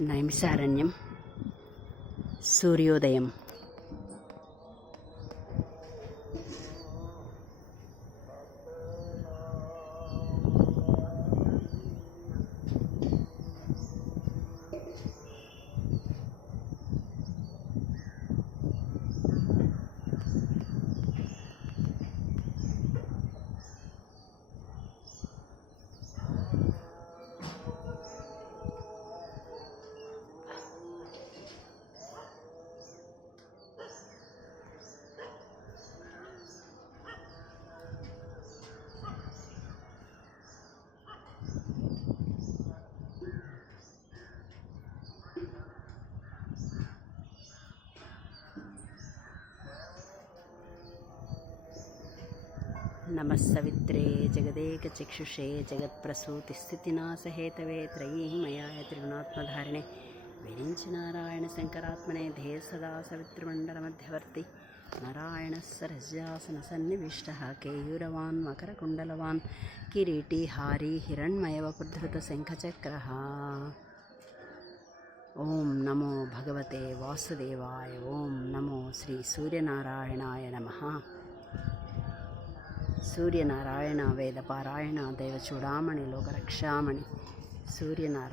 నైమిషారణ్యం సూర్యోదయం. నమస్సవిత్రే జగదేకచక్షుషే జగత్ప్రసూతిస్థితినాశహేతవే త్రయీమయాయ త్రిగుణాత్మధారిణే విరించి నారాయణ శంకరాత్మనే ధే సదా సవితృమండలమధ్యవర్తి నారాయణ సరస్యాసన సన్నివిష్ట కేయూరవాన్ మకరకుండలవాన్ కిరీటీ హారీ హిరణ్మయవపుద్ధృత శంఖచక్ర. ఓం నమో భగవతే వాసుదేవాయ. ఓం నమో శ్రీ సూర్యనారాయణాయ నమః. సూర్యనారాయణ వేదపారాయణ దైవచూడామణి లోకరక్షామణి. సూర్యనారాయణ